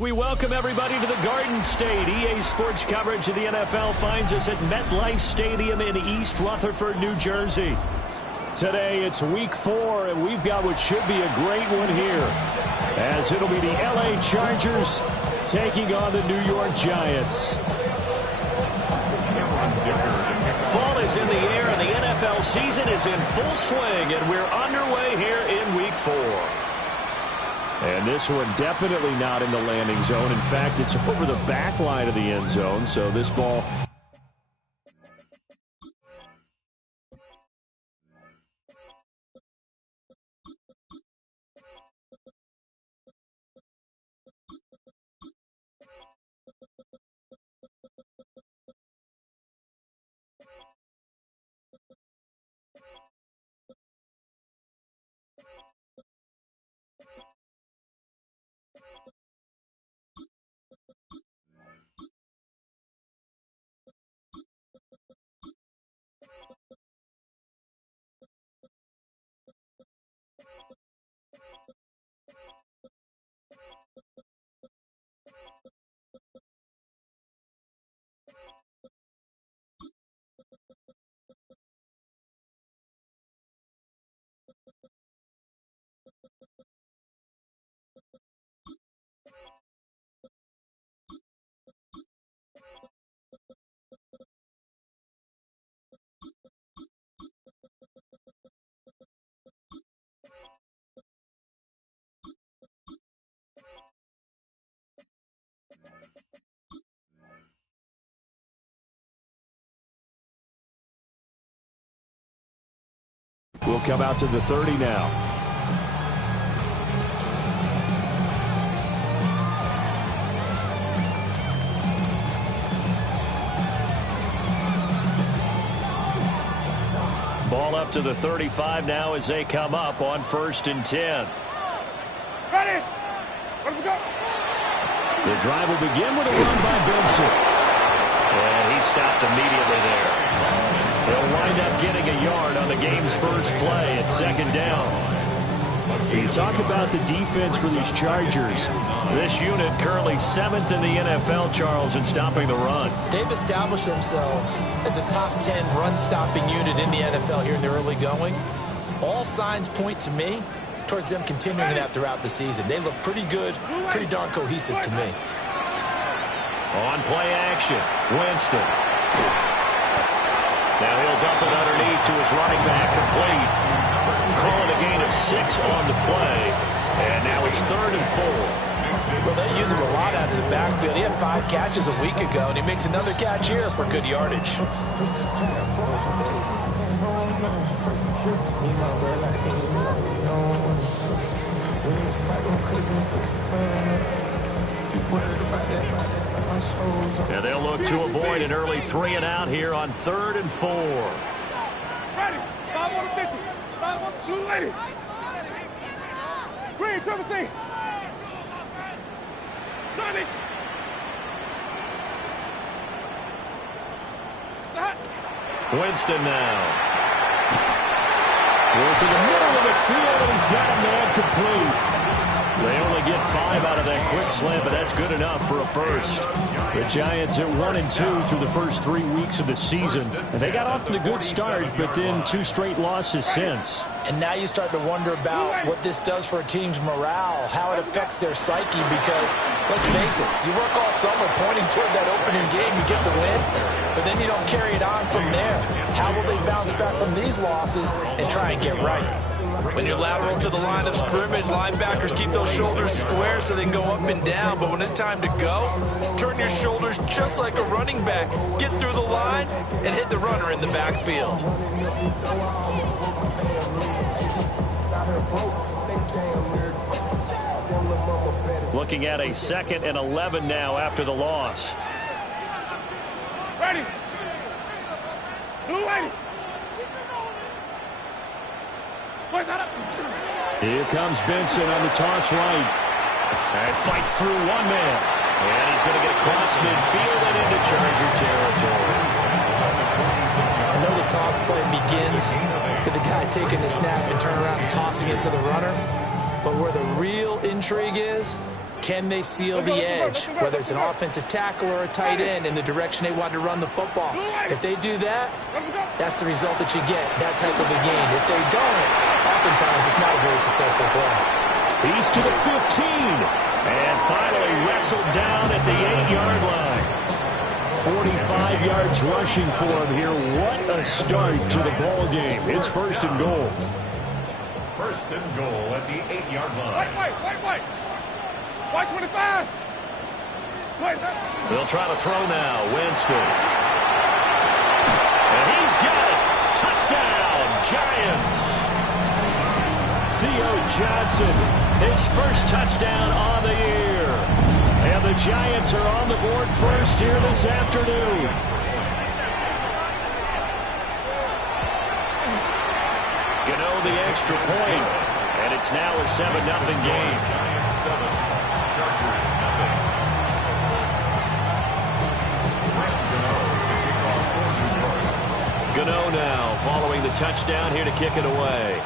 We welcome everybody to the Garden State. EA Sports coverage of the NFL finds us at MetLife Stadium in East Rutherford, New Jersey. Today it's week 4, and we've got what should be a great one here, as it'll be the LA Chargers taking on the New York Giants. Fall is in the air, and the NFL season is in full swing, and we're underway here in week 4. And this one definitely not in the landing zone. In fact, it's over the back line of the end zone, so this ball... We'll come out to the 30 now. Ball up to the 35 now as they come up on 1st and 10. Ready? Let's go. The drive will begin with a run by Benson. And he stopped immediately there. He'll wind up getting a yard on the game's first play at 2nd down. You talk about the defense for these Chargers. This unit currently 7th in the NFL, Charles, in stopping the run. They've established themselves as a top 10 run-stopping unit in the NFL here in the early going. All signs point to me towards them continuing that throughout the season. They look pretty good, pretty darn cohesive to me. On play action, Winston. Now he'll dump it underneath to his running back, complete. Calling a gain of 6 on the play. And now it's 3rd and 4. Well, they use him a lot out of the backfield. He had 5 catches a week ago, and he makes another catch here for good yardage. And they'll look to avoid an early 3 and out here on 3rd and 4. Ready? 5 on the 50. 5 on the blue lady. Green, triple C. Sonny. Stop. Winston now. Work in the middle of the field, and he's got a man complete. They only get 5 out of that quick slant, but that's good enough for a first. The Giants at 1-2 through the first 3 weeks of the season. And they got off to a good start, but then 2 straight losses since. And now you start to wonder about what this does for a team's morale, how it affects their psyche, because, let's face it, you work all summer pointing toward that opening game, you get the win, but then you don't carry it on from there. How will they bounce back from these losses and try and get right? When you're lateral to the line of scrimmage, linebackers keep those shoulders square so they can go up and down. But when it's time to go, turn your shoulders just like a running back. Get through the line and hit the runner in the backfield. Looking at a 2nd and 11 now after the loss. Ready? Blue lady. Here comes Benson on the toss right. And fights through one man. And he's going to get across midfield and into Charger territory. I know the toss play begins with the guy taking the snap and turn around and tossing it to the runner. But where the real intrigue is, can they seal the edge, whether it's an offensive tackle or a tight end in the direction they want to run the football? If they do that, that's the result that you get, that type of a game. If they don't, oftentimes it's not a very successful play. He's to the 15. And finally wrestled down at the 8-yard line. 45 yards rushing for him here. What a start to the ball game. It's first and goal. First and goal at the 8-yard line. White 25. They'll try to throw now. Winston. And he's got it. Touchdown, Giants. Theo Johnson, his first touchdown on the year. And the Giants are on the board first here this afternoon. Gano the extra point, and it's now a 7-0 game. Giants 7, Chargers 0. Gano now following the touchdown here to kick it away.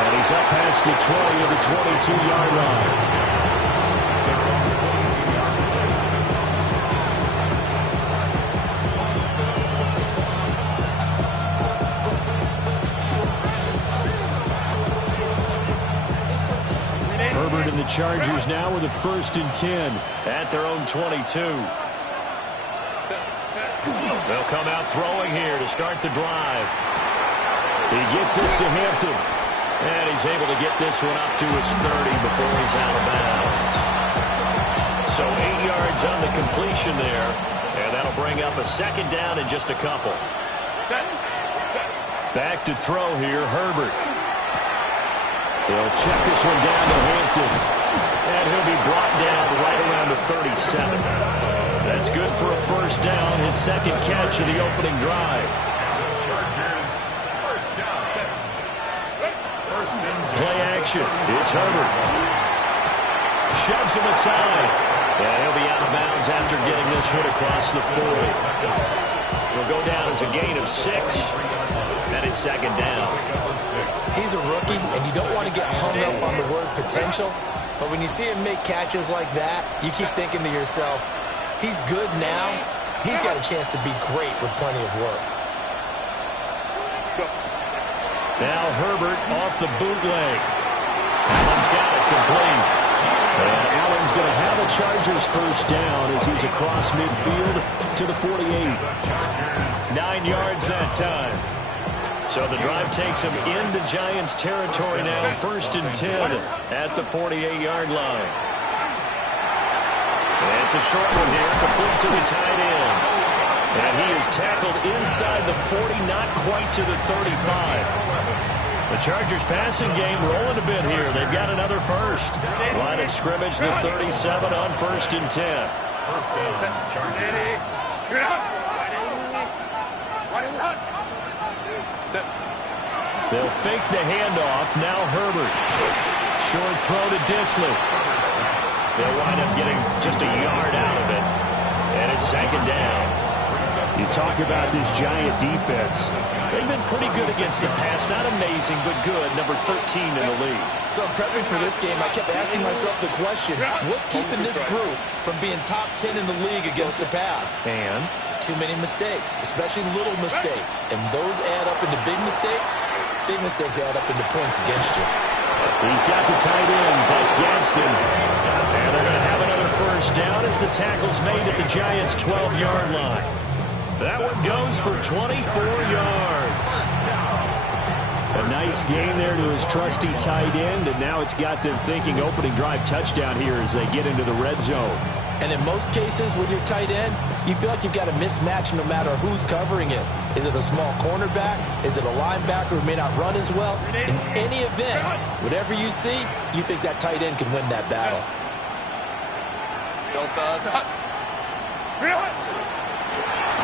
And he's up past the 20 to the 22-yard line. Herbert and the Chargers now with a 1st and 10 at their own 22. They'll come out throwing here to start the drive. He gets this to Hampton. And he's able to get this one up to his 30 before he's out of bounds. So 8 yards on the completion there. And that'll bring up a 2nd down in just a couple. Back to throw here, Herbert. He'll check this one down to Hampton. And he'll be brought down right around the 37. That's good for a 1st down, his 2nd catch of the opening drive. Chargers, 1st down. Play action. It's Herbert. Shoves him aside. And he'll be out of bounds after getting this hit across the 40. Will go down as a gain of 6. And it's 2nd down. He's a rookie, and you don't want to get hung up on the word potential. But when you see him make catches like that, you keep thinking to yourself, he's good now. He's got a chance to be great with plenty of work. Now Herbert off the bootleg. Allen's got it complete. And Allen's going to have a Chargers 1st down as he's across midfield to the 48. 9 yards that time. So the drive takes him into Giants territory now. 1st and 10 at the 48-yard line. And it's a short one here, complete to the tight end. And he is tackled inside the 40, not quite to the 35. The Chargers passing game rolling a bit here. They've got another 1st. Line of scrimmage, the 37 on 1st and 10. 1st down, Chargers. They'll fake the handoff. Now Herbert. Short throw to Disley. They'll wind up getting just a yard out of it. And it's 2nd down. You talk about this Giant defense. They've been pretty good against the pass. Not amazing, but good. Number 13 in the league. So in prepping for this game, I kept asking myself the question, what's keeping this group from being top 10 in the league against the pass? And? Too many mistakes, especially little mistakes. And those add up into big mistakes. Big mistakes add up into points against you. He's got the tight end. That's Gadsden. And they're going to have another 1st down as the tackle's made at the Giants' 12-yard line. That one goes for 24 yards. A nice gain there to his trusty tight end, and now it's got them thinking opening drive touchdown here as they get into the red zone. And in most cases with your tight end, you feel like you've got a mismatch no matter who's covering it. Is it a small cornerback? Is it a linebacker who may not run as well? In any event, whatever you see, you think that tight end can win that battle.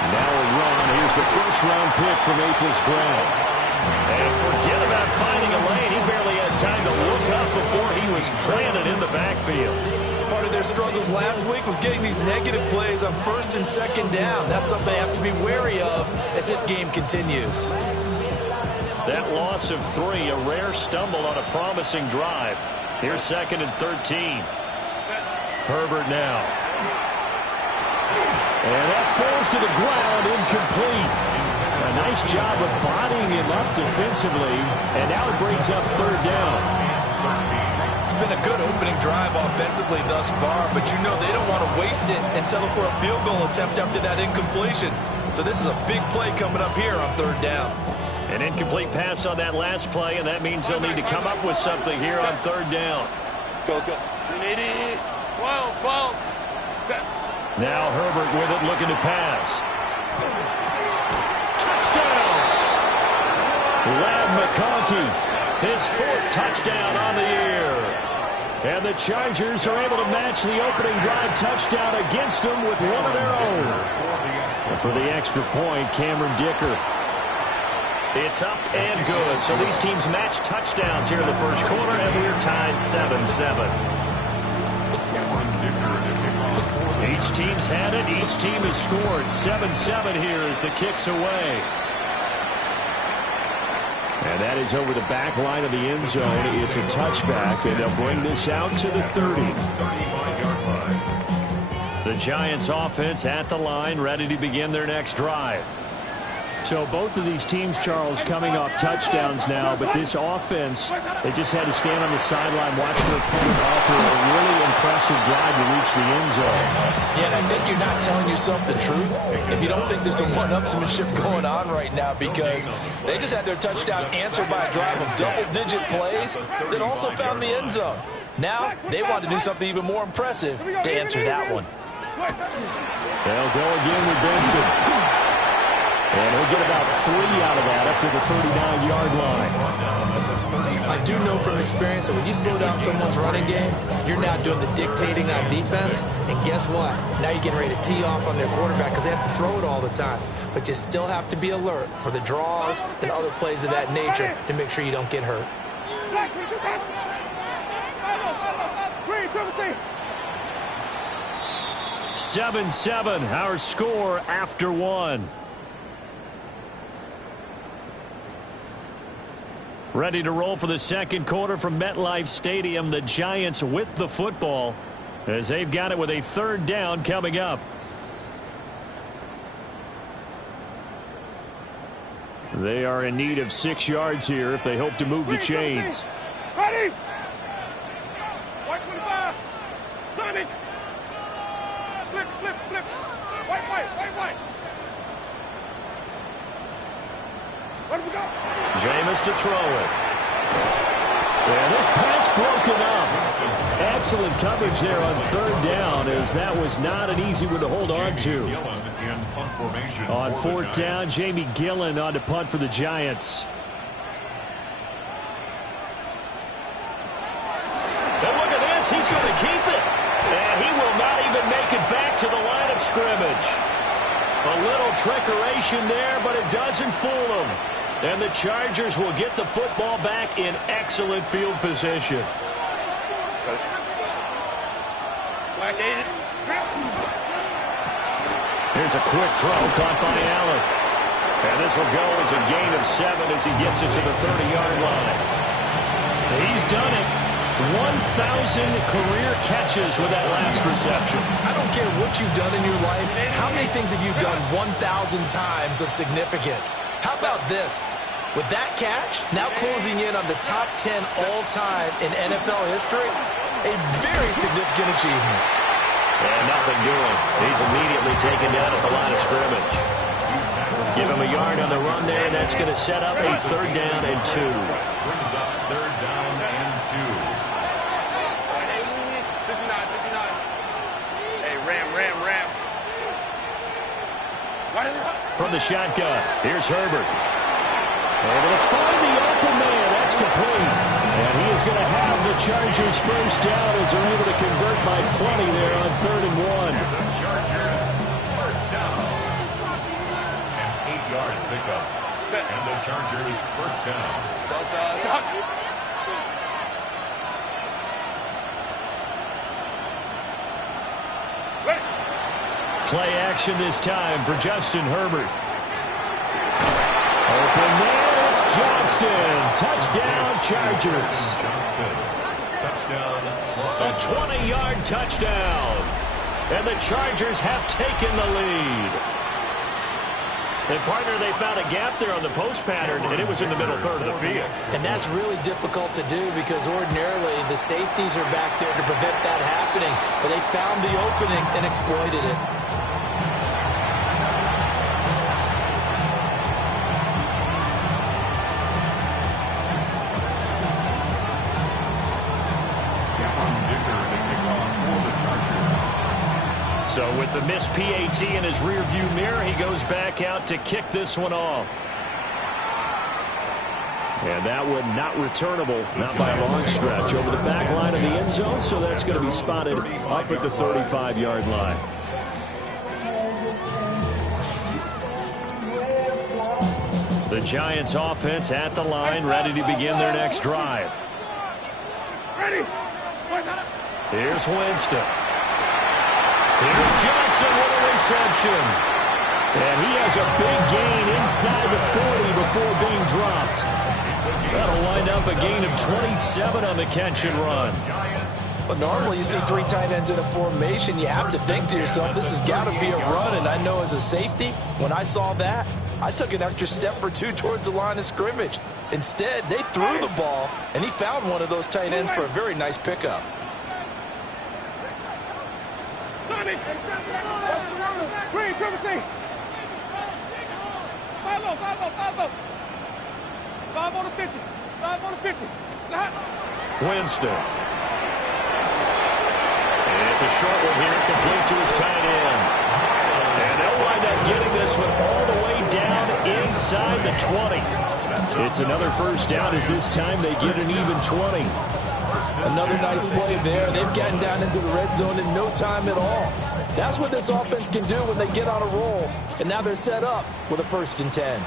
Now a run. Here's the 1st-round pick from April's draft. And forget about finding a lane. He barely had time to look up before he was planted in the backfield. Part of their struggles last week was getting these negative plays on first and second down. That's something they have to be wary of as this game continues. That loss of 3, a rare stumble on a promising drive. Here's 2nd and 13. Herbert now. And that falls to the ground, incomplete. A nice job of bodying him up defensively, and now it brings up 3rd down. It's been a good opening drive offensively thus far, but you know they don't want to waste it and settle for a field goal attempt after that incompletion. So this is a big play coming up here on 3rd down. An incomplete pass on that last play, and that means they'll need to come up with something here on 3rd down. Go. 12. Now Herbert with it, looking to pass. Touchdown! Ladd McConkey, his 4th touchdown on the year. And the Chargers are able to match the opening drive touchdown against them with one of their own. And for the extra point, Cameron Dicker. It's up and good. So these teams match touchdowns here in the first quarter, and we're tied 7-7. Each team's had it. Each team has scored. 7-7 here as the kick's away. And that is over the back line of the end zone. It's a touchback, and they'll bring this out to the 30. The Giants offense at the line, ready to begin their next drive. So both of these teams, Charles, coming off touchdowns now, but this offense, they just had to stand on the sideline, watch their opponent offer a really impressive drive to reach the end zone. Yeah, and I think you're not telling yourself the truth if you don't think there's some one-upsmanship going on right now, because they just had their touchdown answered by a drive of double-digit plays that also found the end zone. Now they want to do something even more impressive to answer that one. They'll go again with Benson. And he'll get about 3 out of that up to the 39-yard line. I do know from experience that when you slow down someone's running game, you're now doing the dictating on defense. And guess what? Now you're getting ready to tee off on their quarterback because they have to throw it all the time. But you still have to be alert for the draws and other plays of that nature to make sure you don't get hurt. 7-7, our score after 1. Ready to roll for the second quarter from MetLife Stadium. The Giants with the football as they've got it with a 3rd down coming up. They are in need of 6 yards here if they hope to move the chains. Ready? 125. Sonic. Flip. White. What do we got? Jameis to throw it. And this pass broken up. Excellent coverage there on 3rd down, as that was not an easy one to hold on to. On 4th down, Jamie Gillen on to punt for the Giants. And look at this. He's going to keep it. And he will not even make it back to the line of scrimmage. A little trickeration there, but it doesn't fool him. And the Chargers will get the football back in excellent field position. Here's a quick throw caught by Allen. And this will go as a gain of 7 as he gets it to the 30-yard line. He's done it. 1,000 career catches with that last reception. I don't care what you've done in your life. How many things have you done 1,000 times of significance? How about this? With that catch, now closing in on the top 10 all-time in NFL history, a very significant achievement. And nothing doing. He's immediately taken down at the line of scrimmage. Give him a yard on the run there, and that's going to set up a 3rd down and 2. Brings up 3rd down and 2. From the shotgun, here's Herbert. Able to find the open man. That's complete. And he is going to have the Chargers first down as they're able to convert by plenty there on 3rd and 1. The Chargers first down. An 8-yard pickup. And the Chargers first down. Play action this time for Justin Herbert. Open man, it's Johnston. Touchdown, Chargers. Johnston. Touchdown. A 20-yard touchdown. And the Chargers have taken the lead. And, partner, they found a gap there on the post pattern, and it was in the middle third of the field. And that's really difficult to do because ordinarily the safeties are back there to prevent that happening. But they found the opening and exploited it. So with the missed PAT in his rearview mirror, he goes back out to kick this one off. And that one not returnable, not by a long stretch, over the back line of the end zone, so that's going to be spotted up at the 35-yard line. The Giants offense at the line, ready to begin their next drive. Ready. Here's Winston. Here's Johnson with a reception. And he has a big gain inside the 40 before being dropped. That'll wind up a gain of 27 on the catch and run. But normally you see three tight ends in a formation, you have to think to yourself, this has got to be a run. And I know as a safety, when I saw that, I took an extra step or two towards the line of scrimmage. Instead, they threw the ball, and he found one of those tight ends for a very nice pickup. Green, triple T. 5 on the 50. 5 on the 50. Winston. And it's a short one here, complete to his tight end. And they'll wind up getting this one all the way down inside the 20. It's another first down as this time they get an even 20. Another nice play there. They've gotten down into the red zone in no time at all. That's what this offense can do when they get on a roll. And now they're set up with a 1st and 10.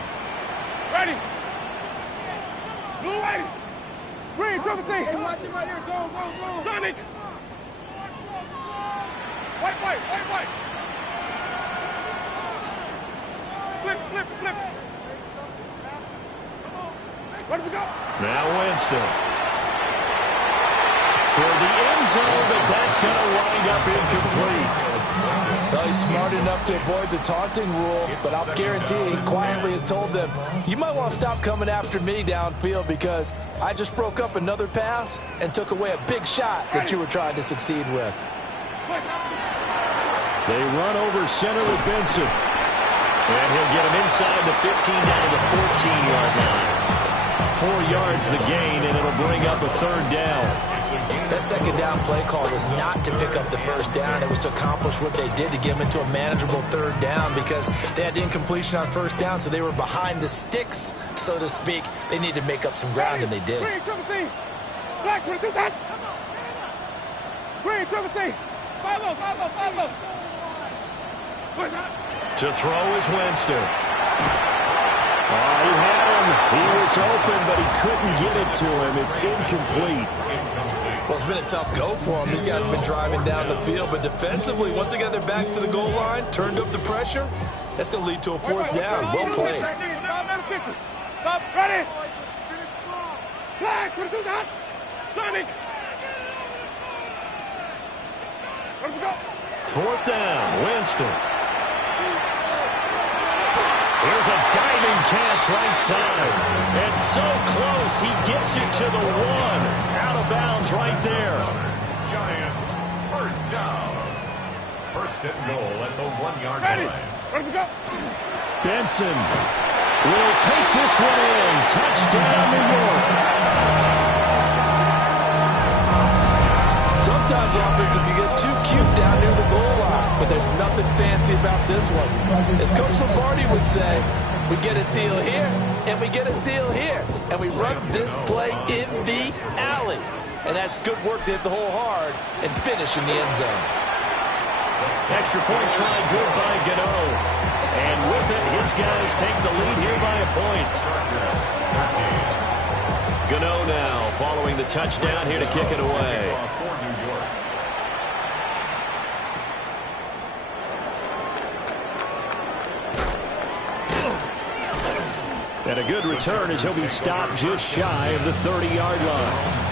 Ready. Blue white. Green, triple T. Hey, watch it right here. Go. Sonic. White. Flip. Where do we go? Now Winston. Toward the end zone, but that's going to wind up incomplete. Well, he's smart enough to avoid the taunting rule, but I'll guarantee he quietly has told them, you might want to stop coming after me downfield because I just broke up another pass and took away a big shot that you were trying to succeed with. They run over center with Benson. And he'll get him inside the 15 down to the 14-yard line. 4 yards the gain, and it'll bring up a 3rd down. That 2nd down play call was not to pick up the 1st down. It was to accomplish what they did to get them into a manageable 3rd down because they had incompletion on 1st down, so they were behind the sticks, so to speak. They needed to make up some ground, and they did. Green, triple T. Black, what is that? Green, triple T. 5 low. To throw is Winston. Oh, he had him. He was open, but he couldn't get it to him. It's incomplete. Well, it's been a tough go for him. These guys have been driving down the field, but defensively, once they got their backs to the goal line, turned up the pressure, that's going to lead to a 4th down. Well played. Stop, ready. Flash, what is that? Sonic. Where do we go? 4th down, Winston. Here's a diving catch right side. And so close, he gets it to the 1. Out of bounds right there. Giants first down. 1st and goal at the 1-yard line. Where do we go? Benson will take this one in. Touchdown, New York. Sometimes offensive can get too cute down near the goal line, but there's nothing fancy about this one. As Coach Lombardi would say, we get a seal here, and we get a seal here, and we run this play in the alley. And that's good work to hit the hole hard and finish in the end zone. Extra point try good by Gano. And with it, his guys take the lead here by a point. Gano now following the touchdown here to kick it away. And a good return as he'll be stopped just shy of the 30-yard line.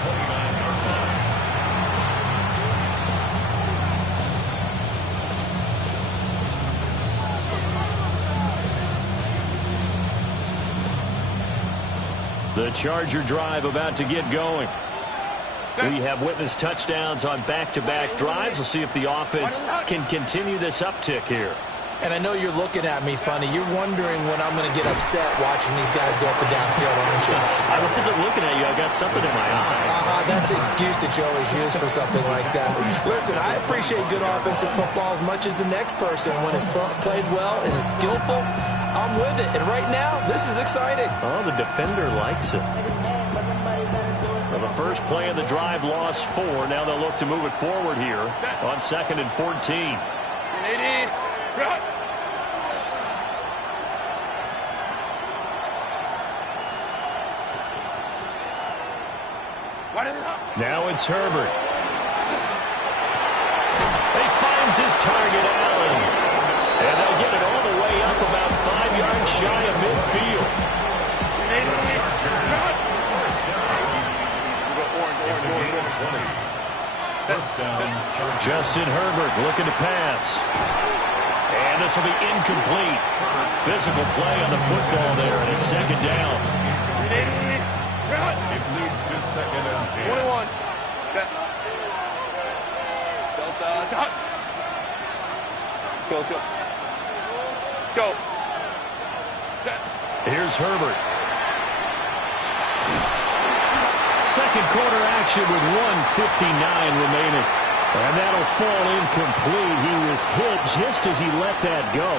The Charger drive about to get going. We have witnessed touchdowns on back-to-back drives. We'll see if the offense can continue this uptick here. And I know you're looking at me funny. You're wondering when I'm going to get upset watching these guys go up and down field, aren't you? I wasn't looking at you. I got something in my eye. That's the excuse that you always use for something like that. Listen, I appreciate good offensive football as much as the next person. When it's played well and is skillful, I'm with it. And right now, this is exciting. Oh, the defender likes it. Well, the first play of the drive lost 4. Now they'll look to move it forward here on 2nd and 14. Now it's Herbert. He finds his target, Allen. And they'll get it all the way up about 5 yards shy of midfield. Justin Herbert looking to pass. And this will be incomplete. Physical play on the football there, and it's 2nd down. It leads to 2nd and 10. 21. Go. Here's Herbert. Second quarter action with 1:59 remaining. And that'll fall incomplete. He was hit just as he let that go.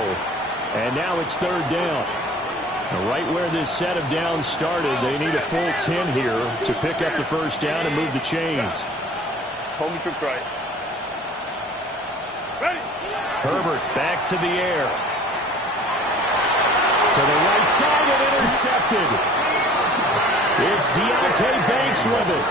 And now it's 3rd down. Right where this set of downs started, they need a full 10 here to pick up the first down and move the chains. Hold me troops right. Ready. Herbert back to the air. To the right side and intercepted. It's Deontay Banks with it.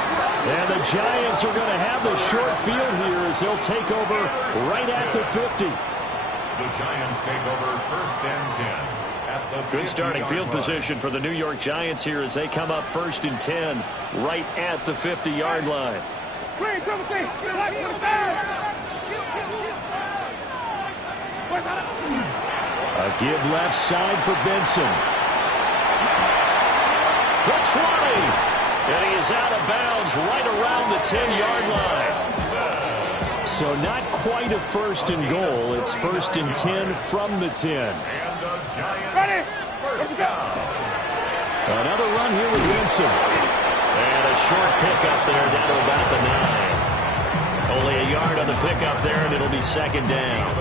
And the Giants are going to have the short field here as they'll take over right at the 50. The Giants take over 1st and 10. Good starting field position for the New York Giants here as they come up 1st and 10 right at the 50-yard line. A give left side for Benson. The 20. And he is out of bounds right around the 10-yard line. So not quite a 1st and goal. It's 1st and 10 from the 10. Ready. Let's go. Another run here with Benson. And a short pickup there down to about the 9. Only a yard on the pickup there, and it'll be 2nd down.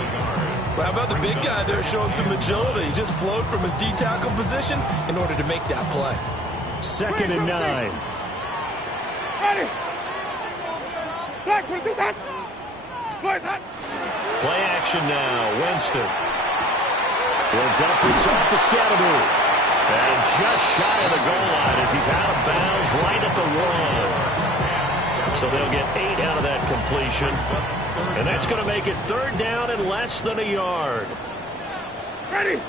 Well, how about the big guy there showing some agility? He just flowed from his D-tackle position in order to make that play. 2nd and 9. Ready. Black, do that. Play action now. Winston. He'll dump this off to Scatteroo. And just shy of the goal line as he's out of bounds right at the 1. So they'll get 8 out of that completion. And that's going to make it 3rd down and less than a yard. Ready.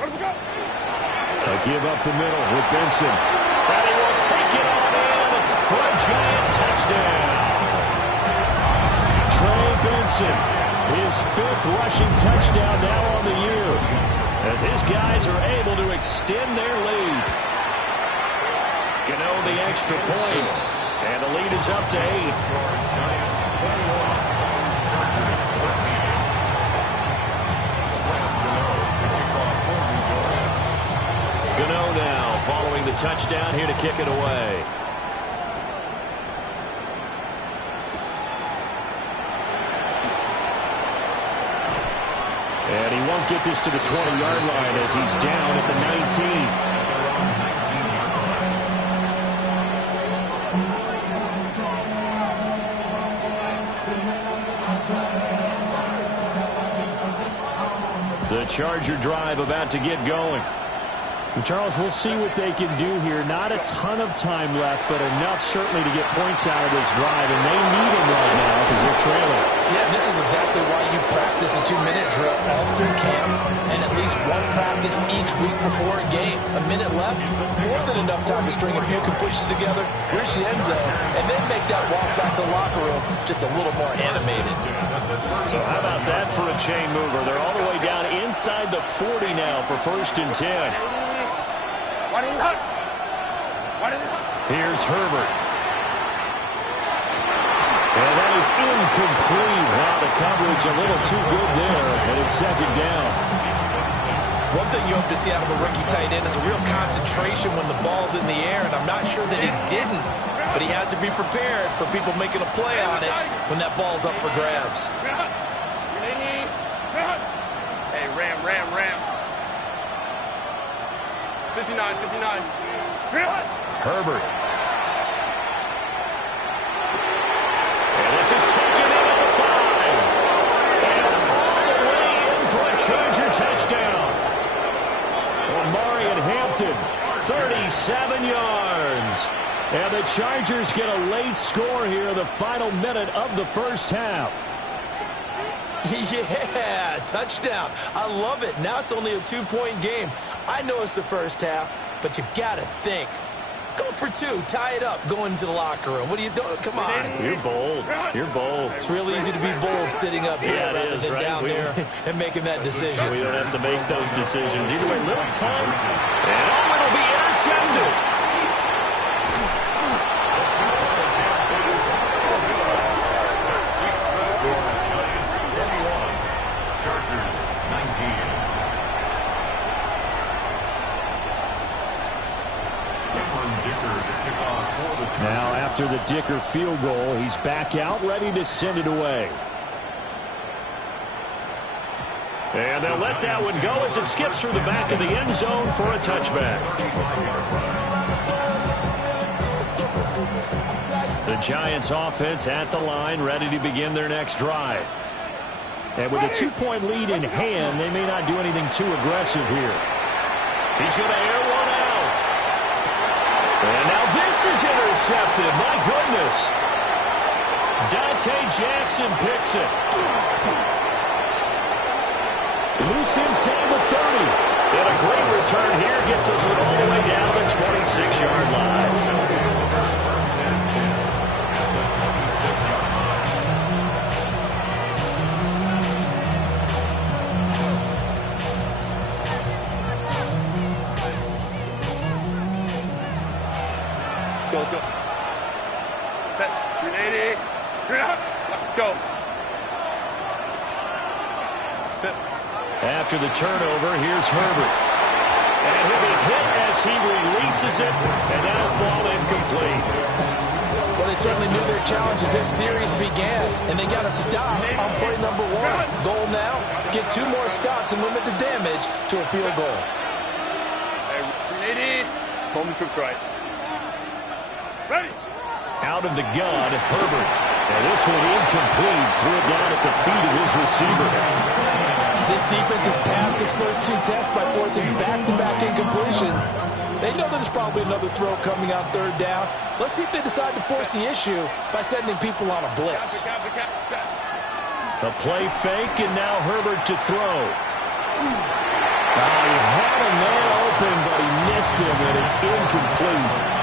Let go. A give up the middle with Benson. And he will take it on in for a Giant touchdown. Trey Benson, his 5th rushing touchdown now on the year, as his guys are able to extend their lead. Gano the extra point, and the lead is up to 8. Gano now following the touchdown here to kick it away. And he won't get this to the 20-yard line as he's down at the 19. The Charger drive about to get going. And Charles, we'll see what they can do here. Not a ton of time left, but enough certainly to get points out of this drive, and they need them right now because they're trailing. Yeah, this is exactly why you practice a 2-minute drill all through camp and at least one practice each week before a game. A minute left, more than enough time to string a few completions together, reach the end zone, and then make that walk back to the locker room just a little more animated. So how about that for a chain mover? They're all the way down inside the 40 now for 1st and 10. Here's Herbert. And that is incomplete. Wow, the coverage a little too good there, and it's 2nd down. One thing you hope to see out of a rookie tight end is a real concentration when the ball's in the air, and I'm not sure that he didn't, but he has to be prepared for people making a play on it when that ball's up for grabs. Hey, ram. 59. Herbert. And this is taken into the 5. And all the way in for a Charger touchdown. For Marion Hampton, 37 yards. And the Chargers get a late score here, the final minute of the 1st half. Yeah, touchdown. I love it. Now it's only a 2-point game. I know it's the 1st half, but you've got to think. Go for 2. Tie it up. Go into the locker room. What are you doing? Come on. You're bold. You're bold. It's real easy to be bold sitting up here rather than right? down there and making that decision. We don't have to make those decisions. Either way, little time. And it'll be intercepted. Now, after the Dicker field goal, he's back out, ready to send it away. And they'll let that one go as it skips through the back of the end zone for a touchback. The Giants offense at the line, ready to begin their next drive. And with a 2-point lead in hand, they may not do anything too aggressive here. He's going to air one out. And now this is intercepted. My goodness. Dante Jackson picks it. Loose inside the 30. And a great return here gets us all the way down the 26-yard line. Go. Set. 380. Straight up. Let's go. Set. After the turnover, here's Herbert. And he'll be hit as he releases it, and that'll fall incomplete. Well, they certainly knew their challenge as this series began, and they got to stop on play number 1. Goal now, get 2 more stops and limit the damage to a field goal. Hey, 380. Home the troops right. Ready. Out of the gun, Herbert. And this one incomplete. Threw it down at the feet of his receiver. This defense has passed its first 2 tests by forcing back-to-back incompletions. They know that there's probably another throw coming on 3rd down. Let's see if they decide to force the issue by sending people on a blitz. A play fake, and now Herbert to throw. He had a man open, but he missed him, and it's incomplete.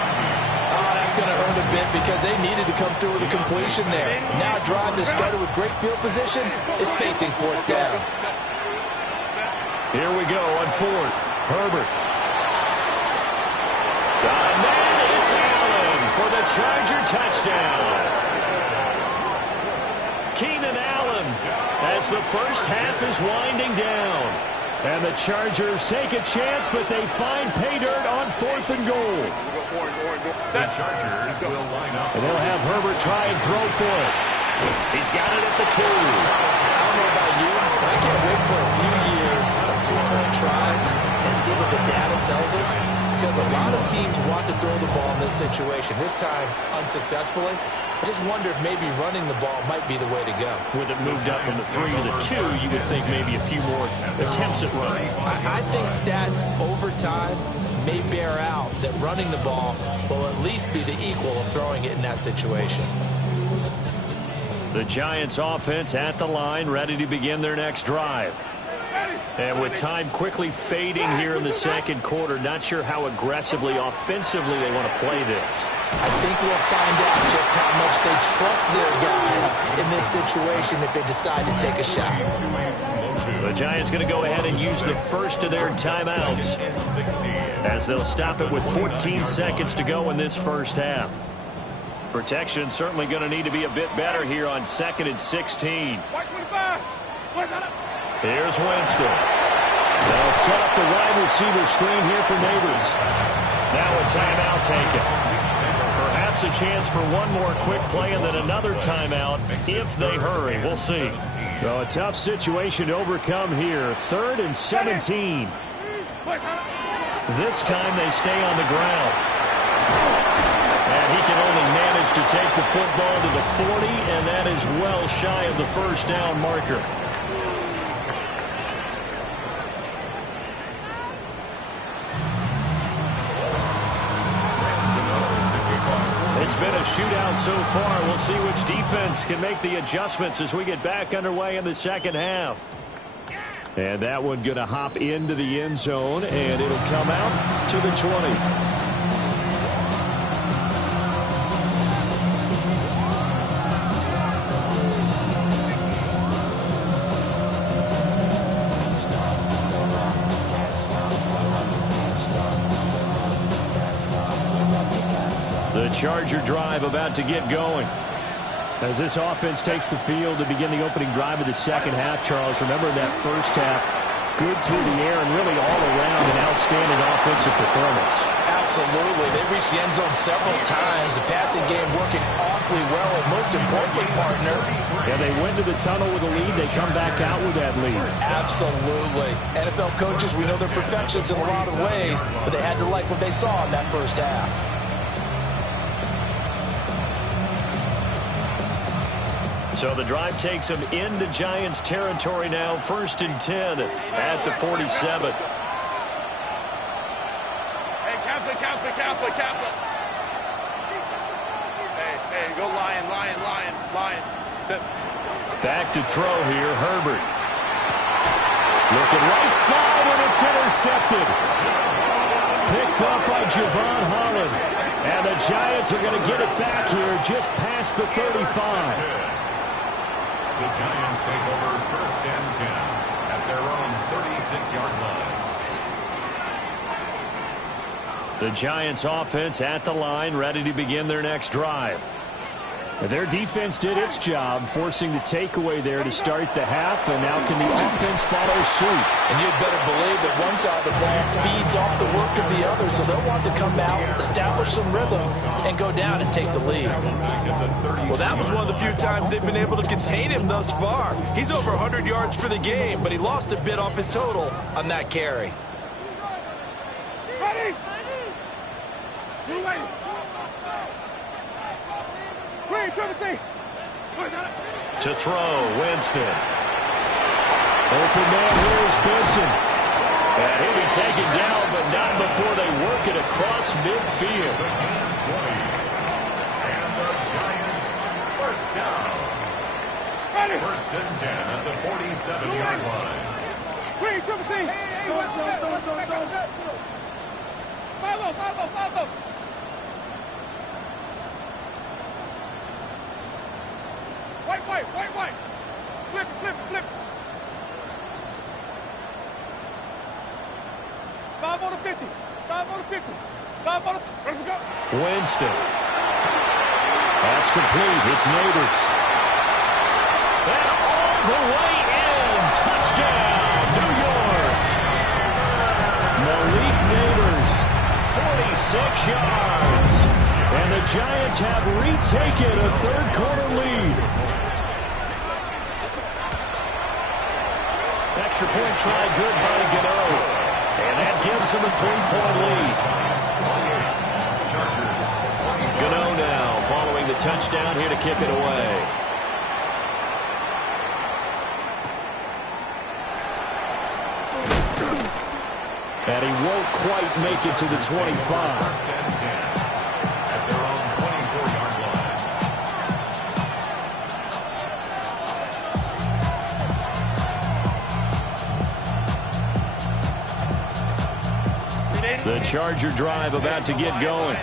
Going to hurt a bit because they needed to come through with a completion there. Now a drive that started with great field position is facing 4th down. Here we go on 4th. Herbert. And then it's Allen for the Charger touchdown. Keenan Allen as the 1st half is winding down. And the Chargers take a chance, but they find pay dirt on 4th and goal. The Chargers will line up. And they'll have Herbert try and throw for it. He's got it at the 2. I don't know about you, but I can't wait for a few years 2-point tries and see what the data tells us? Because a lot of teams want to throw the ball in this situation. This time, unsuccessfully. I just wonder if maybe running the ball might be the way to go. With it moved up from the 3 to the 2, you would think maybe a few more attempts at running. I think stats over time may bear out that running the ball will at least be the equal of throwing it in that situation. The Giants offense at the line, ready to begin their next drive. And with time quickly fading here in the second quarter, not sure how aggressively, offensively they want to play this. I think we'll find out just how much they trust their guys in this situation if they decide to take a shot. The Giants going to go ahead and use the first of their timeouts as they'll stop it with 14 seconds to go in this first half. Protection certainly going to need to be a bit better here on 2nd and 16. Here's Winston. They'll set up the wide receiver screen here for Neighbors. Now a timeout taken. Perhaps a chance for one more quick play and then another timeout if they hurry. We'll see. So a tough situation to overcome here. 3rd and 17. This time they stay on the ground. And he can only manage to take the football to the 40, and that is well shy of the first down marker. It's been a shootout so far. We'll see which defense can make the adjustments as we get back underway in the second half. And that one going to hop into the end zone, and it'll come out to the 20. The Charger drive about to get going. As this offense takes the field to begin the opening drive of the second half, Charles, remember that first half, good through the air and really all around an outstanding offensive performance. Absolutely. They reached the end zone several times. The passing game working awfully well, and most importantly, partner. Yeah, they went to the tunnel with a lead. They come back out with that lead. Absolutely. NFL coaches, we know they're perfectionists in a lot of ways, but they had to like what they saw in that first half. So the drive takes them into Giants territory now. 1st and 10 at the 47. Hey, Kaplan. Hey, go Lion. Step. Back to throw here, Herbert. Looking right side, and it's intercepted. Picked up by Javon Holland. And the Giants are going to get it back here just past the 35. The Giants take over 1st and 10 at their own 36-yard line. The Giants offense at the line, ready to begin their next drive. Their defense did its job, forcing the takeaway there to start the half, and now can the offense follow suit? And you'd better believe that one side of the ball feeds off the work of the other, so they'll want to come out, establish some rhythm, and go down and take the lead. Well, that was one of the few times they've been able to contain him thus far. He's over 100 yards for the game, but he lost a bit off his total on that carry. Ready? To throw, Winston. Open man, here's Benson. And he'll be taken down, but not before they work it across midfield. And the Giants, 1st down. 1st and 10 at the 47-yard line. Green, triple T. Hey, what's that? Follow. White. Flip. 5 on the 50. 5 on the 50. 5 on the... Ready to go. Winston. That's complete. It's Neighbors. And all the way in. Touchdown, New York. Malik Neighbors, 46 yards. And the Giants have retaken a third-quarter lead. extra point try good by Gano. And that gives him a 3-point lead. Gano now following the touchdown here to kick it away. And he won't quite make it to the 25. The Charger drive about to get going.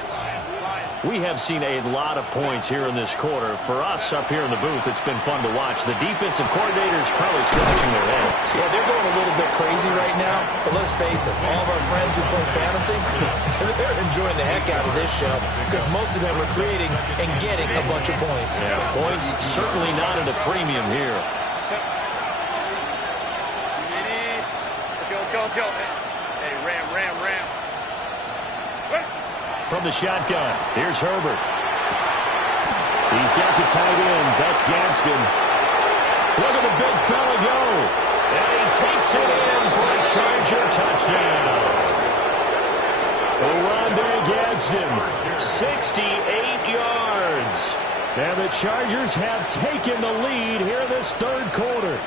We have seen a lot of points here in this quarter. For us up here in the booth, it's been fun to watch. The defensive coordinators probably scratching their heads. Yeah, they're going a little bit crazy right now. But let's face it, all of our friends who play fantasy, they're enjoying the heck out of this show because most of them are creating and getting a bunch of points. Yeah, points certainly not at a premium here. Hey, ram. From the shotgun, here's Herbert. He's got the tight end. That's Gadsden. Look at the big fella go. And he takes it in for a Charger touchdown. Oronde Gadsden, 68 yards. And the Chargers have taken the lead here in this third quarter.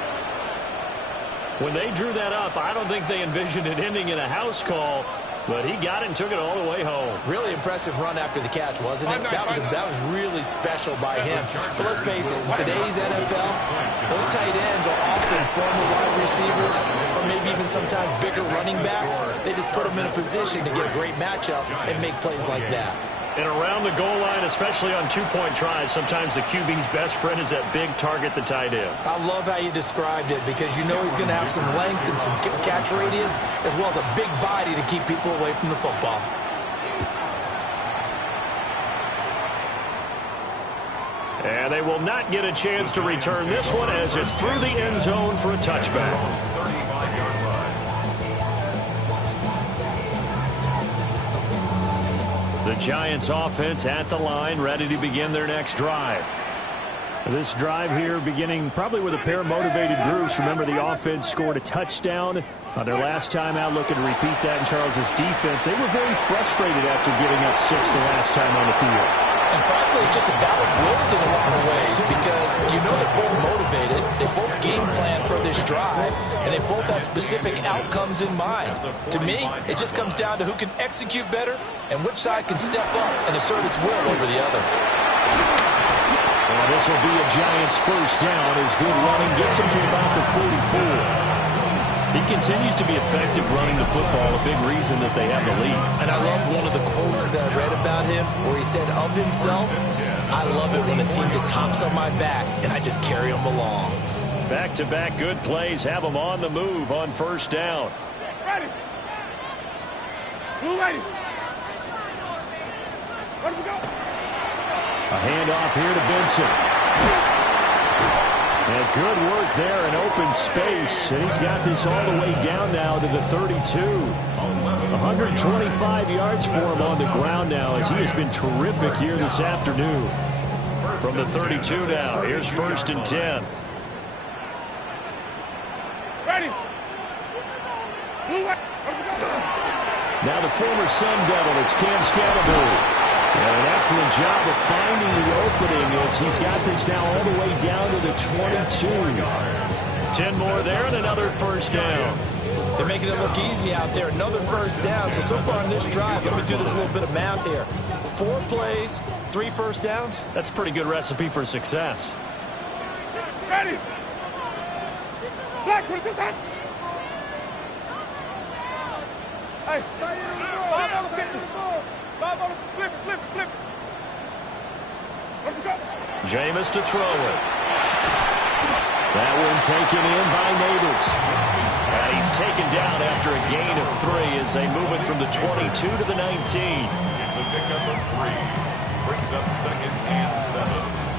When they drew that up, I don't think they envisioned it ending in a house call. But he got it and took it all the way home. Really impressive run after the catch, wasn't it? That was really special by him. But let's face it, in today's NFL, those tight ends are often former wide receivers or maybe even sometimes bigger running backs. They just put them in a position to get a great matchup and make plays like that. And around the goal line, especially on two-point tries, sometimes the QB's best friend is that big target, the tight end. I love how you described it because you know he's going to have some length and some catch radius as well as a big body to keep people away from the football. And they will not get a chance to return this one as it's through the end zone for a touchback. 35-yard line. The Giants offense at the line, ready to begin their next drive. This drive here beginning probably with a pair of motivated groups. Remember, the offense scored a touchdown on their last time out. Looking to repeat that in Charles's defense. They were very frustrated after giving up 6 the last time on the field. And frankly, it's just a battle of wills in a lot of ways because you know they're both motivated. They both game plan for this drive, and they both have specific outcomes in mind. To me, it just comes down to who can execute better and which side can step up and assert its will over the other. Well, this will be a Giants first down as good running gets them to about the 44. He continues to be effective running the football, a big reason that they have the lead. And I love one of the quotes that I read about him where he said of himself, I love it when a team just hops on my back and I just carry them along. Back-to-back good plays have them on the move on first down. Ready. Blue ready. Where do we go? A handoff here to Benson. And good work there in open space. And he's got this all the way down now to the 32. 125 yards for him on the ground now as he has been terrific here this afternoon. From the 32 now, here's 1st and 10. Ready. Now the former Sun Devil, it's Cam Scatterbury. And an excellent job of finding the opening as he's got this now all the way down to the 22. 10 more there and another first down. They're making it look easy out there. Another first down. So far in this drive, let me do this little bit of math here. 4 plays, 3 first downs. That's a pretty good recipe for success. Ready. Black, what is that? Hey, 5 on the 50. 5 on the flip. Where we go? Jameis to throw it. That one taken in by Neighbors. And he's taken down after a gain of 3 as they move it from the 22 to the 19. It's a pickup of 3. Brings up 2nd and 7.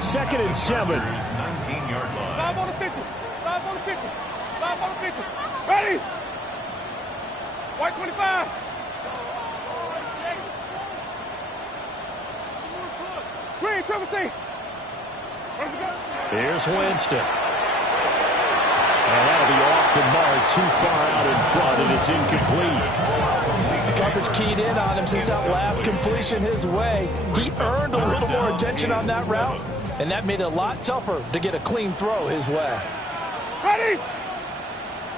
2nd and 7. 19-yard line. 5 on the 50. 5 on the 50. 5 on the 50. Ready? White 25. Green, triple C. Here's Winston. And that'll be off off the mark, too far out in front, and it's incomplete. The coverage keyed in on him since that last completion his way. He earned a little more attention on that route, and that made it a lot tougher to get a clean throw his way. Ready?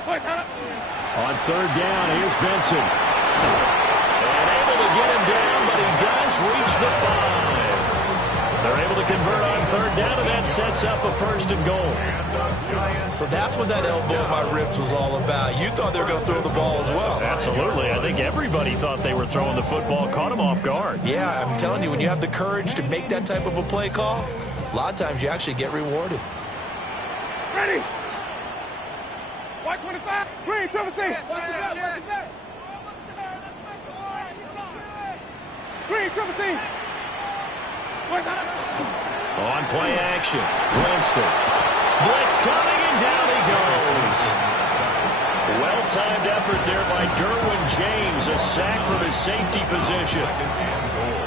On third down, here's Benson. And able to get him down, but he does reach the 5. They're able to convert on third down, and that sets up a first and goal. So that's what that elbow in my ribs was all about. You thought they were going to throw the ball as well. Absolutely. I think everybody thought they were throwing the football, caught him off guard. Yeah, I'm telling you, when you have the courage to make that type of a play call, a lot of times you actually get rewarded. Ready? White 25. Green, triple C. Green, triple C. On play action, Winston. Blitz coming, and down he goes. Well-timed effort there by Derwin James. A sack from his safety position.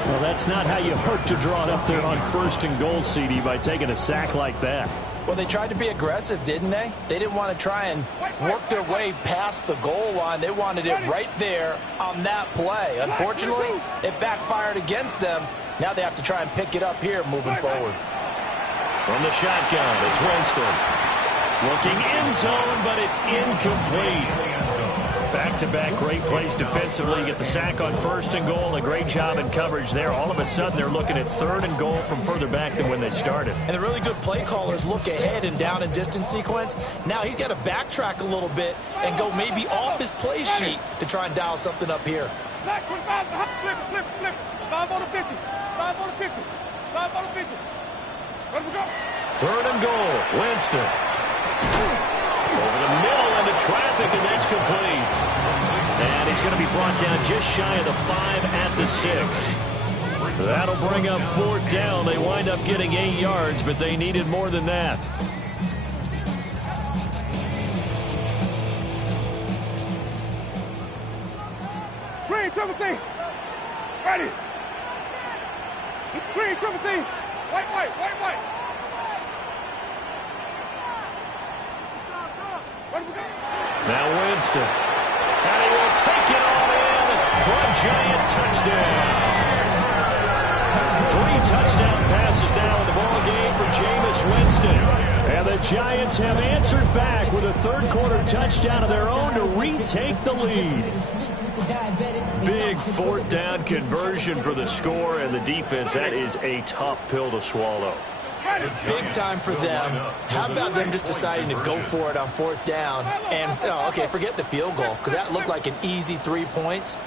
Well, that's not how you hope to draw it up there on first and goal, CD, by taking a sack like that. Well, they tried to be aggressive, didn't they? They didn't want to try and work their way past the goal line. They wanted it right there on that play. Unfortunately, it backfired against them. Now they have to try and pick it up here moving forward. From the shotgun, it's Winston. Looking end zone, but it's incomplete. Back-to-back great plays defensively. You get the sack on first and goal. A great job in coverage there. All of a sudden, they're looking at third and goal from further back than when they started. And the really good play callers look ahead and down and distance sequence. Now he's got to backtrack a little bit and go maybe off his play sheet to try and dial something up here. Black 25, flip. 5 on the 50. 5 on the 50. 5 on the 50. Let him go. Third and goal. Winston. Over the middle into traffic, and that's complete. And he's going to be brought down just shy of the 5 at the 6. That'll bring up fourth down. They wind up getting 8 yards, but they needed more than that. Green, triple C. Ready. Green, triple C. White. Now Winston. And he will take it all in for a giant touchdown. 3 touchdown passes now in the ball game for Jameis Winston. And the Giants have answered back with a third-quarter touchdown of their own to retake the lead. Big fourth down conversion for the score, and the defense, that is a tough pill to swallow. Big time for them. How about them just deciding to go for it on fourth down? And, okay, forget the field goal, because that looked like an easy 3 points.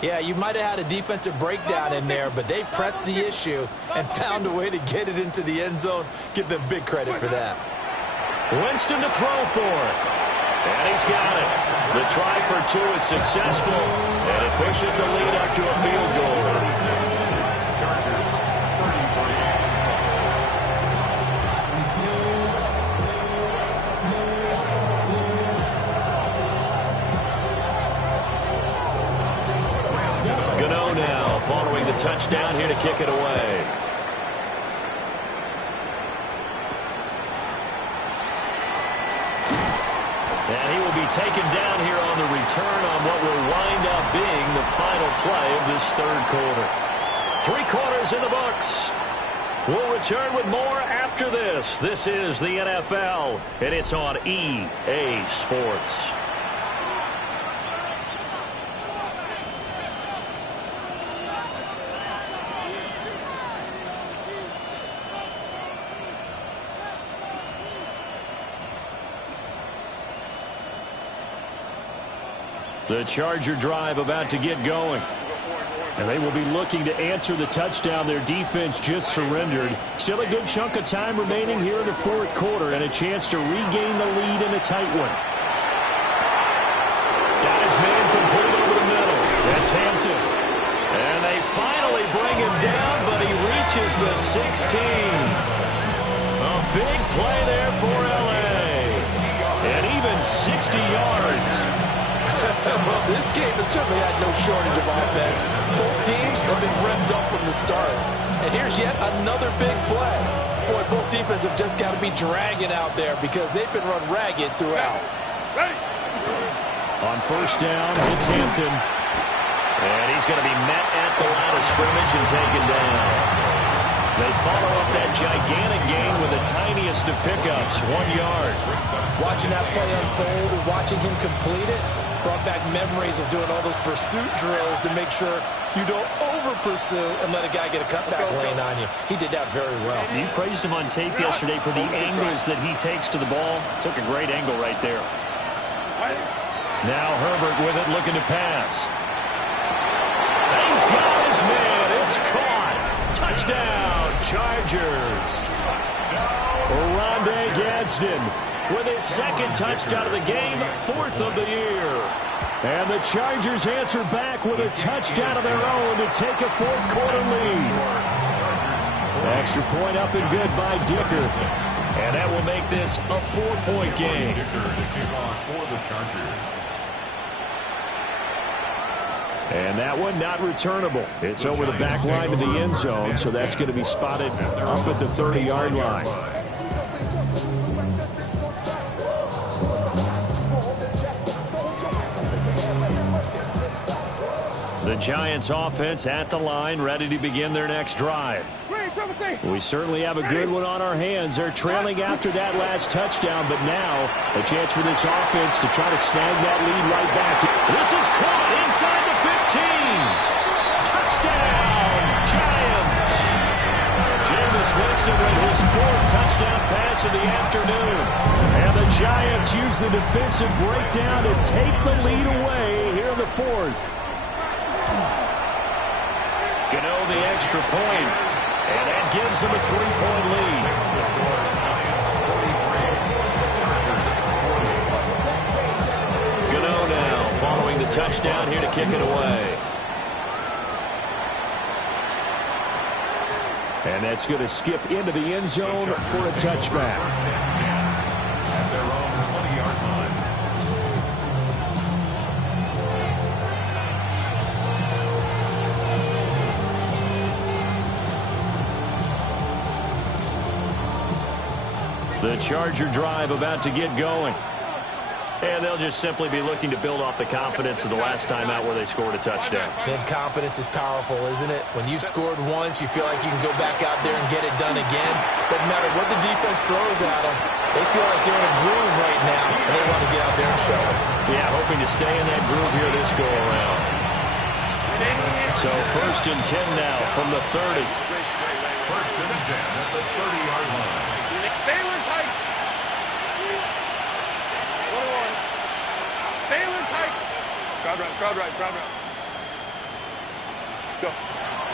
Yeah, you might have had a defensive breakdown in there, but they pressed the issue and found a way to get it into the end zone. Give them big credit for that. Winston to throw for. And he's got it. The try for 2 is successful, and it pushes the lead up to a field goal. Following the touchdown here to kick it away. And he will be taken down here on the return on what will wind up being the final play of this third quarter. 3 quarters in the books. We'll return with more after this. This is the NFL, and it's on EA Sports. The Charger drive about to get going. And they will be looking to answer the touchdown their defense just surrendered. Still a good chunk of time remaining here in the fourth quarter and a chance to regain the lead in a tight one. Got his man complete over the middle. That's Hampton. And they finally bring him down, but he reaches the 16. A big play there for L.A. And even 60 yards. Well, this game has certainly had no shortage of offense. Both teams have been revved up from the start. And here's yet another big play. Boy, both defenses have just got to be dragging out there because they've been run ragged throughout. Ready. On first down, it's Hampton. And he's going to be met at the line of scrimmage and taken down. They follow up that gigantic gain with the tiniest of pickups, 1 yard. Watching that play unfold and watching him complete it brought back memories of doing all those pursuit drills to make sure you don't over-pursue and let a guy get a cutback lane on you. He did that very well. You praised him on tape yesterday for the angles that he takes to the ball. Took a great angle right there. Now Herbert with it, looking to pass. He's got his man. It's caught. Touchdown, Chargers. Rondé Gadsden with his second touchdown of the game, 4th of the year. And the Chargers answer back with a touchdown of their own to take a 4th quarter lead. Extra point up and good by Dicker. And that will make this a 4-point game. For the Chargers. And that one not returnable. It's over the back line to the end zone, so that's going to be spotted up at the 30-yard line. The Giants offense at the line, ready to begin their next drive. We certainly have a good one on our hands. They're trailing after that last touchdown, but now a chance for this offense to try to snag that lead right back. This is caught inside the 15. Touchdown, Giants. Jameis Winston with his 4th touchdown pass of the afternoon. And the Giants use the defensive breakdown to take the lead away here in the 4th. Gano the extra point. And that gives them a 3-point lead. Gano now following the touchdown here to kick it away. And that's going to skip into the end zone for a touchback. At their own 20-yard line. The Charger drive about to get going. And they'll just simply be looking to build off the confidence of the last time out where they scored a touchdown. And confidence is powerful, isn't it? When you've scored once, you feel like you can go back out there and get it done again. Doesn't matter what the defense throws at them. They feel like they're in a groove right now, and they want to get out there and show it. Yeah, hoping to stay in that groove here this go-around. So 1st and 10 now from the 30. 1st and 10 at the 30-yard line. Balin tight. Balin tight. Crowd right. Go.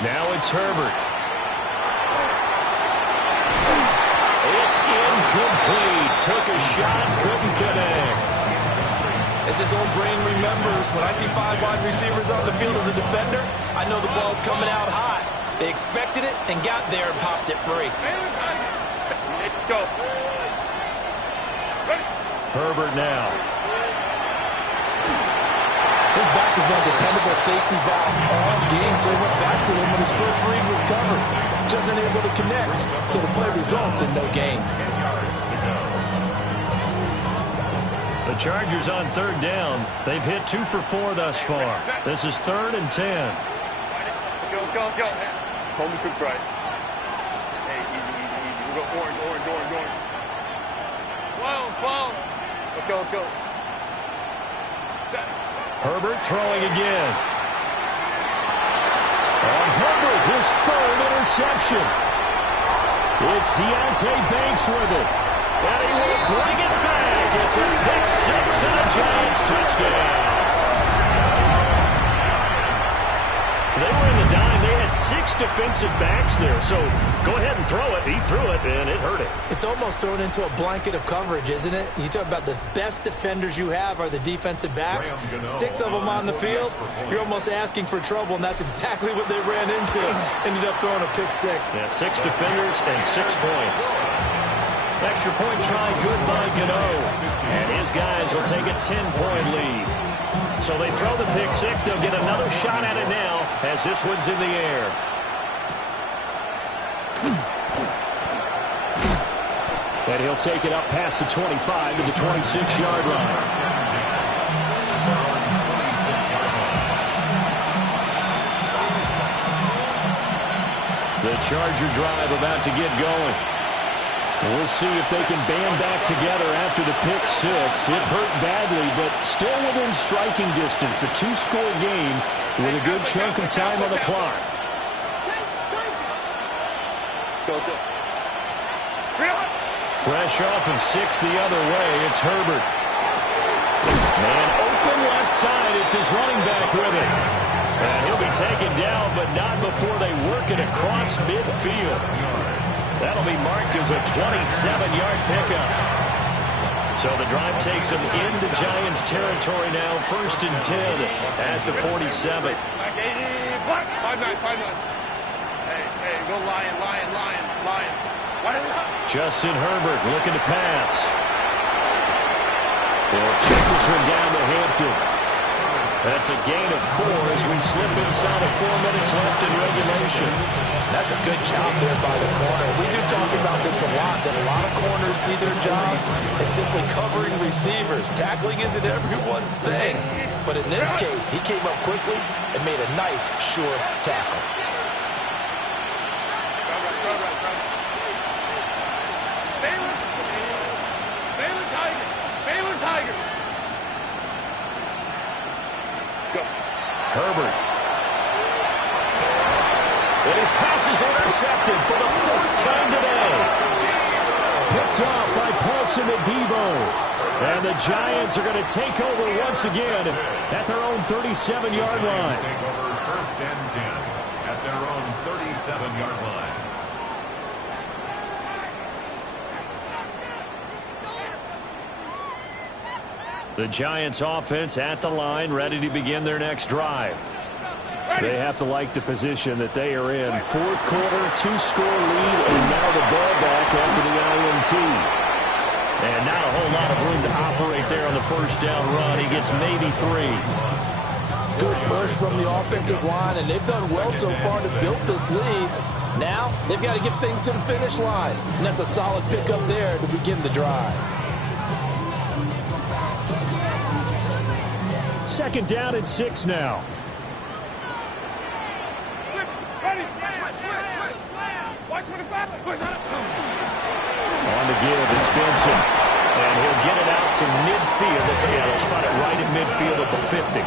Now it's Herbert. It's incomplete. Took a shot, couldn't connect. As his old brain remembers, when I see 5 wide receivers on the field as a defender, I know the ball's coming out high. They expected it and got there and popped it free. Go. Herbert now. His back has been a dependable safety valve all game, so he went back to him when his first read was covered. Just unable to connect, so the play results in no gain. 10 yards to go. The Chargers on 3rd down. They've hit 2 for 4 thus far. This is 3rd and 10. Let's go. Hold the troops right. Hey, easy. We go orange. Well. Let's go. Set. Herbert throwing again. And Herbert, his 3rd interception. It's Deontay Banks with it. And he will bring it back. It's a pick 6 and a Giants touchdown. They were in the dime. They had 6 defensive backs there. So go ahead and throw it. He threw it, and it hurt it. It's almost thrown into a blanket of coverage, isn't it? You talk about the best defenders you have are the defensive backs. 6 of them on the field. You're almost asking for trouble, and that's exactly what they ran into. Ended up throwing a pick 6. Yeah, 6 defenders and 6 points. Extra point try good by Gano. And his guys will take a 10-point lead. So they throw the pick 6. They'll get another shot at it now as this one's in the air. And he'll take it up past the 25 to the 26-yard line. Charger drive about to get going. We'll see if they can band back together after the pick six. It hurt badly, but still within striking distance. A two-score game with a good chunk of time on the clock. Fresh off of 6 the other way, it's Herbert. Man, open left side. It's his running back with it. And he'll be taken down, but not before they work it across midfield. That'll be marked as a 27-yard pickup. So the drive takes them into Giants territory now. 1st and 10 at the 47. 5-9. Hey, go Lion. Justin Herbert looking to pass. They'll check this one down to Hampton. That's a gain of 4 as we slip inside of 4 minutes left in regulation. That's a good job there by the corner. We do talk about this a lot, that a lot of corners see their job as simply covering receivers. Tackling isn't everyone's thing. But in this case, he came up quickly and made a nice, sure tackle. Herbert. And his pass is intercepted for the 4th time today. Picked off by Paulson Adebo. And the Giants are going to take over once again at their own 37-yard line. Take over 1st and 10 at their own 37-yard line. The Giants offense at the line, ready to begin their next drive. They have to like the position that they are in. 4th quarter, 2-score lead, and now the ball back after the INT. And not a whole lot of room to operate there on the 1st down run. He gets maybe 3. Good push from the offensive line, and they've done well so far to build this lead. Now, they've got to get things to the finish line. And that's a solid pickup there to begin the drive. 2nd down and 6 now. On to give, it's Benson. And he'll get it out to midfield. They'll spot it right at midfield at the 50.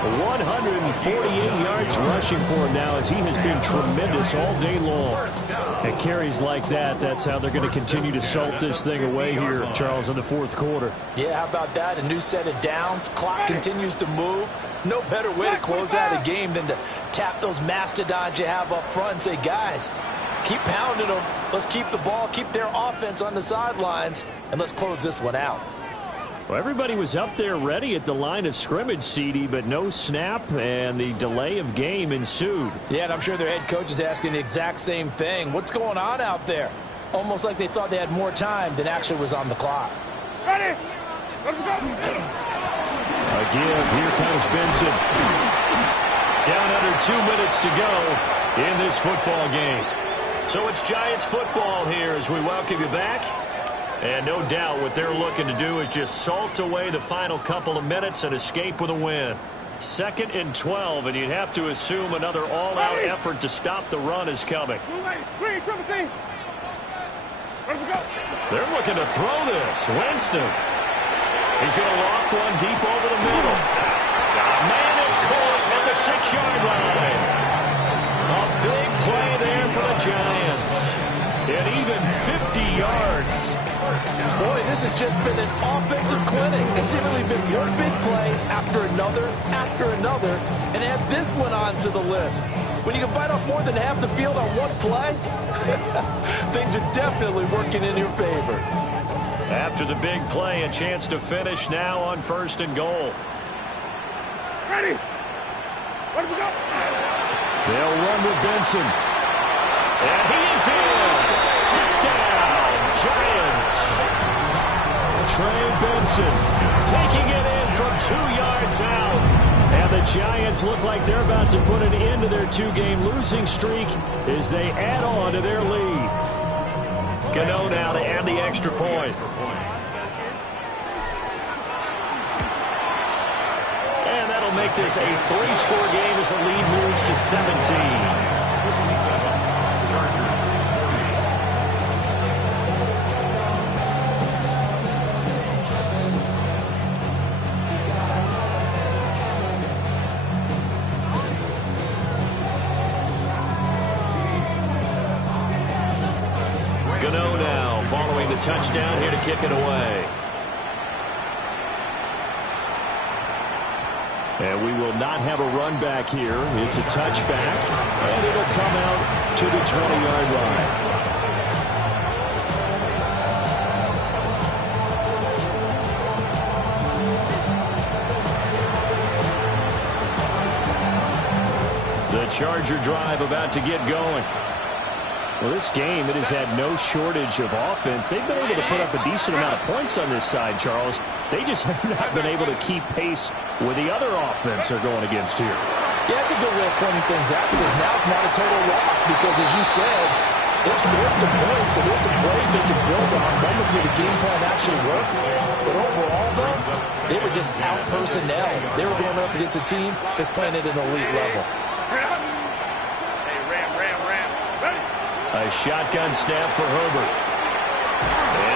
148 yards rushing for him now as he has been tremendous all day long. At carries like that, that's how they're going to continue to salt this thing away here, Charles, in the 4th quarter. Yeah, how about that? A new set of downs. Clock continues to move. No better way to close out a game than to tap those mastodons you have up front and say, guys, keep pounding them. Let's keep the ball, keep their offense on the sidelines, and let's close this one out. Well, everybody was up there ready at the line of scrimmage, CD, but no snap, and the delay of game ensued. Yeah, and I'm sure their head coach is asking the exact same thing. What's going on out there? Almost like they thought they had more time than actually was on the clock. Ready? Let's go. A give. Here comes Benson. Down under 2 minutes to go in this football game. So it's Giants football here as we welcome you back. And no doubt what they're looking to do is just salt away the final couple of minutes and escape with a win. 2nd and 12, and you'd have to assume another all-out effort to stop the run is coming. They're looking to throw this. Winston. He's going to loft one deep over the middle. Man, it's caught at the 6-yard line. A big play there for the Giants. And even 50 yards. Boy, this has just been an offensive clinic. It's seemingly been one big play after another, and add this one onto the list. When you can fight off more than half the field on one play, things are definitely working in your favor. After the big play, a chance to finish now on 1st and goal. Ready? Let we go. They'll run with Benson. And he is in. Touchdown, Giants. Trey Benson taking it in from 2 yards out. And the Giants look like they're about to put an end to their 2-game losing streak as they add on to their lead. Gano now to add the extra point. And that'll make this a 3-score game as the lead moves to 17. touchdown here to kick it away. And we will not have a run back here. It's a touchback, and it'll come out to the 20-yard line. The Charger drive about to get going. Well, this game, it has had no shortage of offense. They've been able to put up a decent amount of points on this side, Charles. They just have not been able to keep pace with the other offense they're going against here. Yeah, it's a good way of pointing things out because now it's not a total loss because, as you said, they've scored some points, and there's some plays they can build on moments where the game plan actually worked. But overall, though, they were just out personnel. They were going up against a team that's playing at an elite level. A shotgun snap for Herbert.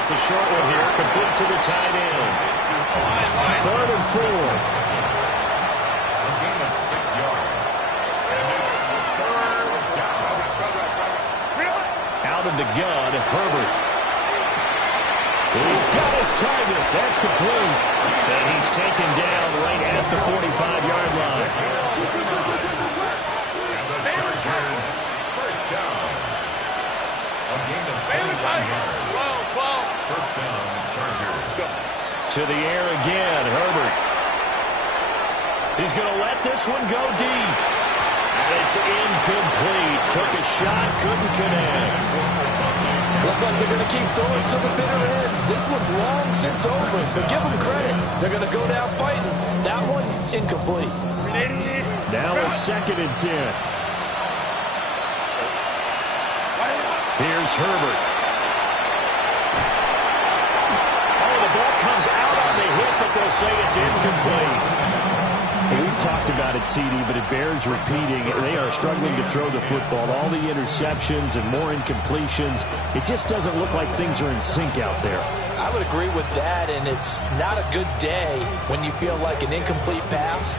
It's a short one here, complete to the tight end. 3rd and 4. A gain of 6 yards. And it's 3rd down. Out of the gun, Herbert. He's got his target. That's complete. And he's taken down right at the 45-yard line. And the Chargers, first down. A gain of 25 yards. First down, Chargers. To the air again, Herbert. He's going to let this one go deep. And it's incomplete. Took a shot, couldn't connect. Looks like they're going to keep throwing to the bitter end. This one's long since over, but give them credit. They're going to go down fighting. That one, incomplete. Now it's 2nd and 10. Here's Herbert. Oh, the ball comes out on the hit, but they'll say it's incomplete. We've talked about it, CD, but it bears repeating. They are struggling to throw the football. All the interceptions and more incompletions. It just doesn't look like things are in sync out there. I would agree with that, and it's not a good day when you feel like an incomplete pass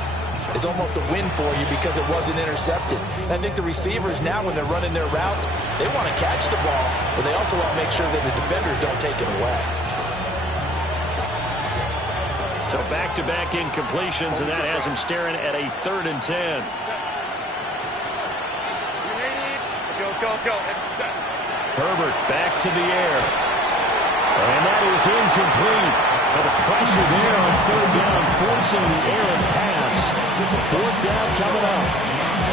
is almost a win for you because it wasn't intercepted. And I think the receivers now, when they're running their routes, they want to catch the ball, but they also want to make sure that the defenders don't take it away. So back-to-back incompletions, and that has him staring at a 3rd and 10. Herbert back to the air. And that is incomplete. But the pressure there on 3rd down, forcing the errant pass. 4th down coming up.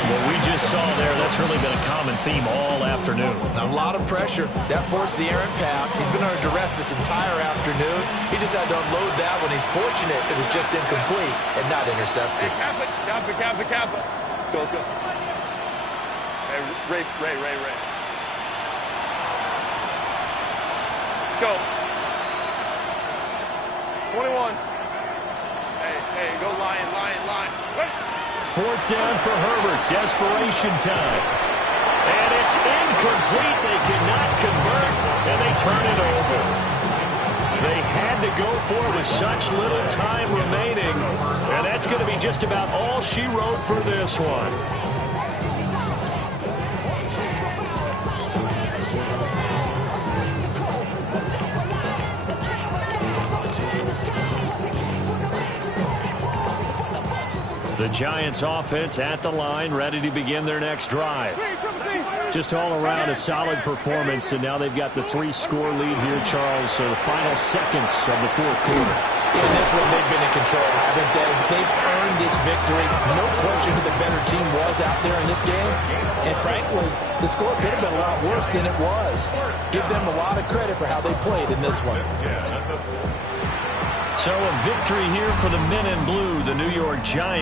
What we just saw there, that's really been a common theme all afternoon. A lot of pressure. That forced the errant pass. He's been under duress this entire afternoon. He just had to unload that one. He's fortunate it was just incomplete and not intercepted. Kappa. Go. Hey, Ray. Go. 21. Hey, go line. Wait. 4th down for Herbert. Desperation time. And it's incomplete. They cannot convert, and they turn it over. They had to go for it with such little time remaining, and that's going to be just about all she wrote for this one. The Giants offense at the line, ready to begin their next drive. Just all around a solid performance, and now they've got the 3-score lead here, Charles. So the final seconds of the 4th quarter. In this one, they've been in control, haven't they? They've earned this victory. No question who the better team was out there in this game. And frankly, the score could have been a lot worse than it was. Give them a lot of credit for how they played in this one. So a victory here for the men in blue, the New York Giants.